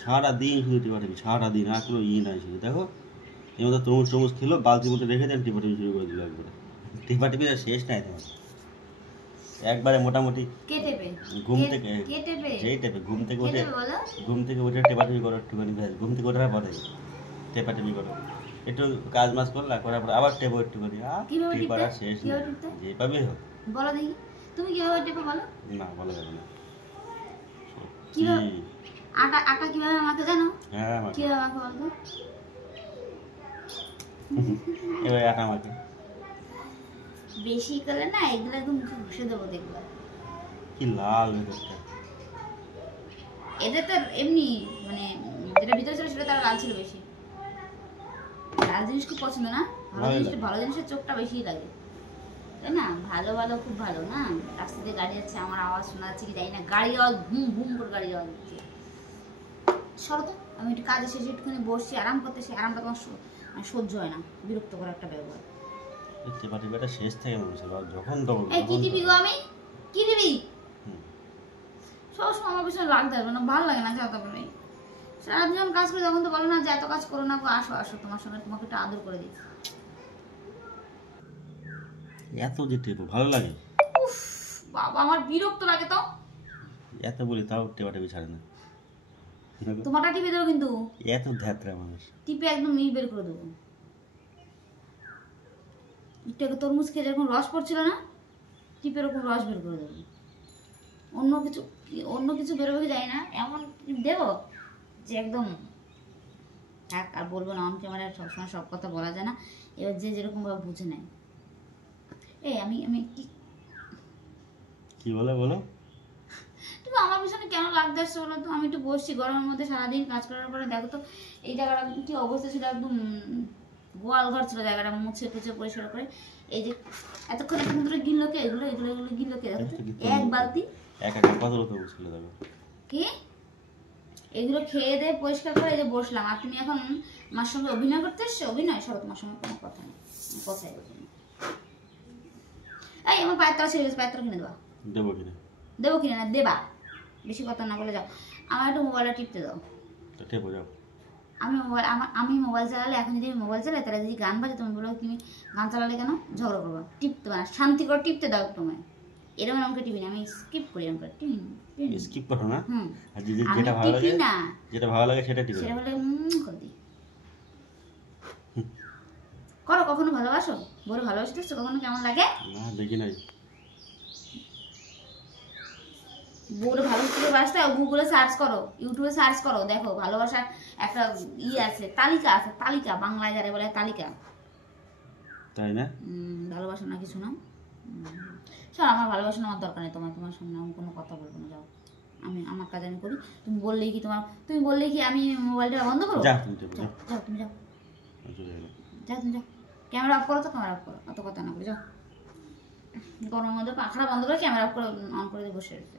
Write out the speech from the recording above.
সারাদিন শুধু টিপাটিপি, সারাদিন আর কোনো নাই শুধু। দেখো এর মধ্যে তরমুজ টরমুজ খেলো, বালতির মধ্যে রেখে দেন, টিপাটিপি শুরু করে দিল একবারে। টিপাটিপি আর শেষ নাই তোমার। একবারে মোটামুটি ঘুম থেকে যেই টেপে ঘুম থেকে উঠে টেপাটেপি করো একটুখানি, ব্যাস ঘুম থেকে ওঠার পরে টেপাটেপি করো, একটু কাজ মাজ করলা, করার পর আবার টেপো একটুখানি। আর টেপার আর শেষ নেই, যেভাবে হোক। বলো দেখি তুমি কিভাবে টেপো বলো। না বলা যাবে না। আটা আটা কিভাবে মাখে জানো? হ্যাঁ কিভাবে মাখে বলতো? এবার আটা মাখে বেশি করলে না এগুলো একদম মুখে ঘষে দেবো, দেখবো কি লাল ভেতরটা। এটা তো এমনি মানে যেটা ভিতরে ছিল সেটা তার লাল ছিল বেশি। লাল জিনিস খুব পছন্দ না? ভালো জিনিসের চোখটা বেশি লাগে, তাই না? ভালো ভালো খুব ভালো না? রাস্তা দিয়ে গাড়ি যাচ্ছে, আমার আওয়াজ শোনা যাচ্ছে কি জানি না, গাড়ি আওয়াজ হুম হুম করে গাড়ি আওয়াজ দিচ্ছে। সরো তো, আমি একটু কাজে শেষে একটুখানি বসছি আরাম করতে, সেই আরামটা তোমার সহ্য হয় না, বিরক্ত করা একটা ব্যবহার। টেপাটেপিটা শেষ থেকে মানুষের যখন তখন। এই কি টিপি গো আমি? কি টিপি? সবসময় আমার পিছনে রাগ দেবে না, ভালো লাগে না যাতে বলে। সারাদিন যখন কাজ করি তখন তো বলো না যে এত কাজ করো না, আসো আসো তোমার সঙ্গে তোমাকে একটু আদর করে দিই। এত যে টেপো ভালো লাগে? উফ বাবা আমার বিরক্ত লাগে তো। এত বলি তাও টেপাটেপি ছাড়ে না। তোমারটা টিপে দেবো কিন্তু। এত ধ্যাত্রা মানুষ। টিপে একদম বের করে দেবো। একটু তরমুজ খেয়ে যেরকম রস পড়ছিল না, টিপে এরকম রস বের করে দেবো। অন্য কিছু বেরোবে যায় না, এমন দেবো যে একদম থাক। আর বলবো না, অন ক্যামেরায় সবসময় সব কথা বলা যায় না, এবার যে যেরকম ভাবে বুঝে নেয়। এই আমি আমি কি বলে বলো? তুমি আমার পিছনে কেন লাগতে আসছো বলো তো? আমি একটু বসছি গরমের মধ্যে, সারাদিন কাজ করার পরে দেখো তো এই জায়গাটা কি অবস্থা ছিল, একদম গোয়াল ঘর ছিল জায়গাটা, মুছে টুছে পরিষ্কার করে। এই যে এতক্ষণ ধরে গিললোকে এগুলো এগুলো এগুলো গিললোকে এক বালতি এক কতগুলো তো মুশকিল হবে কি এগুলো খেয়ে দিয়ে পরিষ্কার করে এই যে বসলাম। আর তুমি এখন আমার সঙ্গে অভিনয় করতে এসছো? অভিনয় সরো, তোমার সঙ্গে কোনো কথা নেই, কথাই বলছি। এই আমার পায়ের তলা ছেড়ে গেছে, পায়ের তলা কিনে দেবা? দেবো কিনে না দেবা? বেশি কথা না বলে যাও। আমার একটু মোবাইলটা টিপতে দাও। আমি মোবাইল চালালে, এখন যদি আমি মোবাইল চালাই তারা যদি গান বাজে তুমি বলো তুমি গান চালালে কেন? ঝগড়া করবো। টিপতে না, শান্তি করে টিপতে দাও একটু। এরকম আমাকে টিপি না, আমি স্কিপ করি। আমাকে স্কিপ করো না? আর যেটা ভালো লাগে সেটা টিপি, সেটা বলে করে দিই। করো, কখনো ভালোবাসো? বলে ভালোবাসতে দেখছো কখনো? কেমন লাগে? না দেখি নাই। বউরে ভালোবাসতে বাসতে গুগলে সার্চ করো, ইউটিউবে সার্চ করো, দেখো ভালোবাসার একটা আছে, তালিকা আছে, তালিকা বাংলায় যারা বলে তালিকা, তাই না? ভালোবাসা না কিছু না। স্যার আমার ভালোবাসা আমার দরকার নেই, তোমার সামনে আমি কোনো কথা বলবো না, যাও। আমি আমার কাজ আমি করি। তুমি বললেই কি আমি মোবাইলটা বন্ধ করবো? যাও তুমি যাও তুমি যাও। ক্যামেরা অফ করো তো, ক্যামেরা অফ করো, অত কথা না বলে যাও। গরমের মধ্যে পাখাটা বন্ধ করে ক্যামেরা অফ করে অন করে দিয়ে বসে রয়েছে।